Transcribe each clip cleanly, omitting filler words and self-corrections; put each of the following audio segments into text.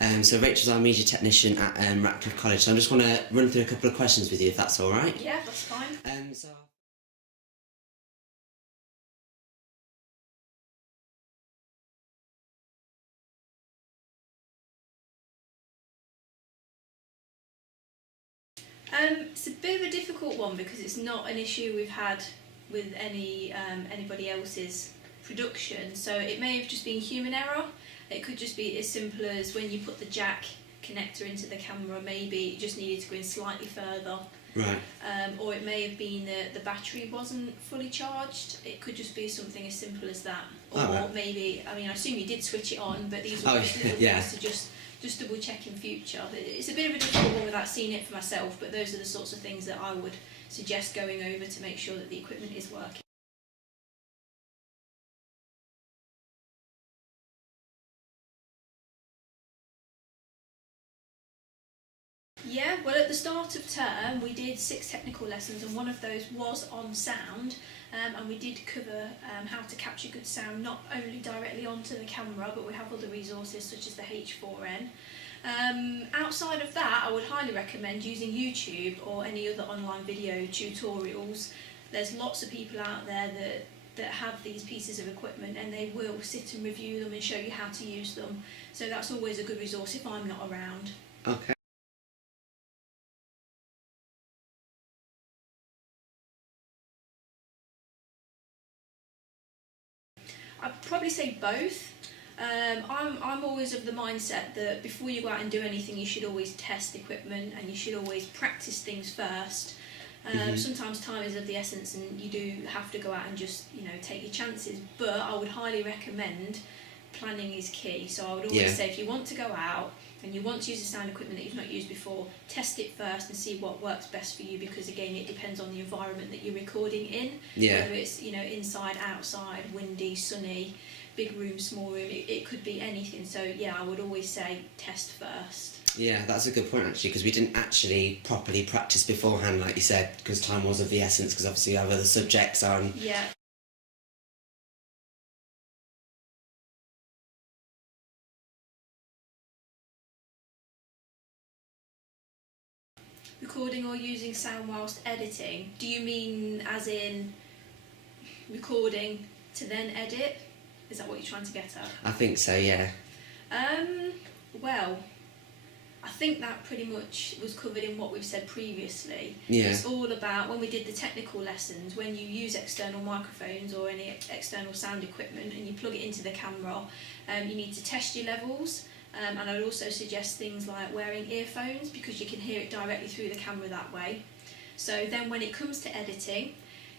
So Rachel's our media technician at Ratcliffe College, so I just want to run through a couple of questions with you, if that's all right. Yeah, that's fine. So It's a bit of a difficult one because it's not an issue we've had with anybody else's production. So it may have just been human error. It could just be as simple as when you put the jack connector into the camera, maybe it just needed to go in slightly further. right. Or it may have been that the battery wasn't fully charged. It could just be something as simple as that. Or right. maybe, I mean, I assume you did switch it on, but these are just little yeah. things to just double check in future. It's a bit of a difficult one without seeing it for myself, but those are the sorts of things that I would suggest going over to make sure that the equipment is working. Yeah, well, at the start of term we did 6 technical lessons, and one of those was on sound, and we did cover how to capture good sound not only directly onto the camera, but we have other resources such as the H4n. Outside of that, I would highly recommend using YouTube or any other online video tutorials. There's lots of people out there that have these pieces of equipment, and they will sit and review them and show you how to use them. So that's always a good resource if I'm not around. Okay. I'd probably say both. I'm always of the mindset that before you go out and do anything, you should always test equipment and you should always practice things first. Sometimes time is of the essence, and you do have to go out and just take your chances. But I would highly recommend planning is key. So I would always say if you want to go out and you want to use a sound equipment that you've not used before, test it first and see what works best for you, because again it depends on the environment that you're recording in. Whether it's inside, outside, windy, sunny, big room, small room, it could be anything. So yeah, I would always say test first. Yeah, that's a good point actually, because we didn't actually properly practice beforehand, like you said, because time was of the essence, because obviously you have other subjects on. Yeah. Recording or using sound whilst editing? Do you mean as in recording to then edit? Is that what you're trying to get at? I think so, yeah. Well, I think that pretty much was covered in what we've said previously. Yeah. It's all about, when we did the technical lessons, when you use external microphones or any external sound equipment and you plug it into the camera, you need to test your levels. And I'd also suggest things like wearing earphones, because you can hear it directly through the camera that way. So then when it comes to editing,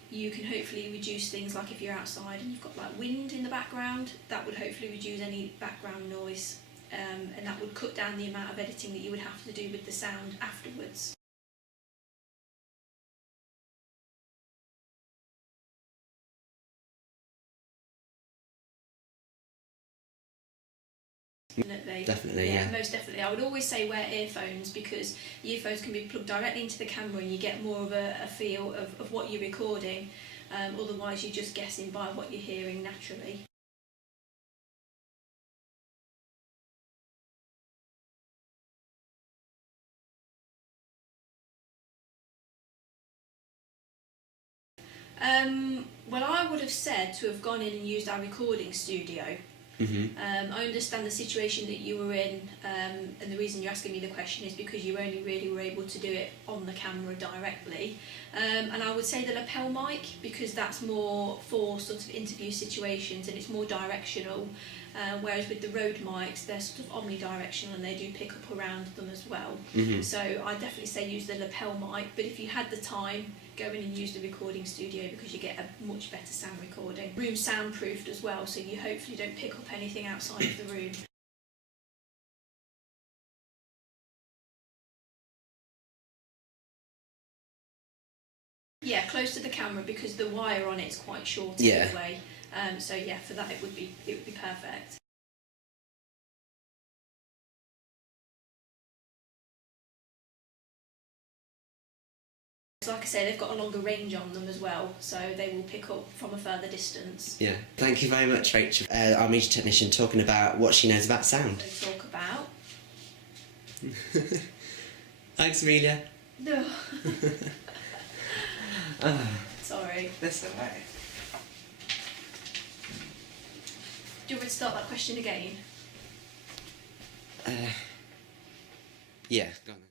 you can hopefully reduce things like if you're outside and you've got like wind in the background, that would hopefully reduce any background noise, and that would cut down the amount of editing that you would have to do with the sound afterwards. Definitely, yeah. Most definitely. I would always say wear earphones, because earphones can be plugged directly into the camera and you get more of a feel of what you're recording. Otherwise you're just guessing by what you're hearing naturally. Well, I would have said to have gone in and used our recording studio. I understand the situation that you were in, and the reason you're asking me the question is because you only really were able to do it on the camera directly. And I would say the lapel mic, because that's more for sort of interview situations and it's more directional, whereas with the Rode mics, they're sort of omnidirectional and they do pick up around them as well. So I'd definitely say use the lapel mic, but if you had the time, go in and use the recording studio, because you get a much better sound recording. Room soundproofed as well, so you hopefully don't pick up anything outside of the room. Yeah, close to the camera, because the wire on it's quite short anyway. So yeah, for that it would be perfect. Like I say, they've got a longer range on them as well, so they will pick up from a further distance. Yeah. Thank you very much, Rachel, our media technician, talking about what she knows about sound. They talk about Thanks, Amelia. No. Sorry. That's alright. Do you want me to start that question again? Yeah, go on then.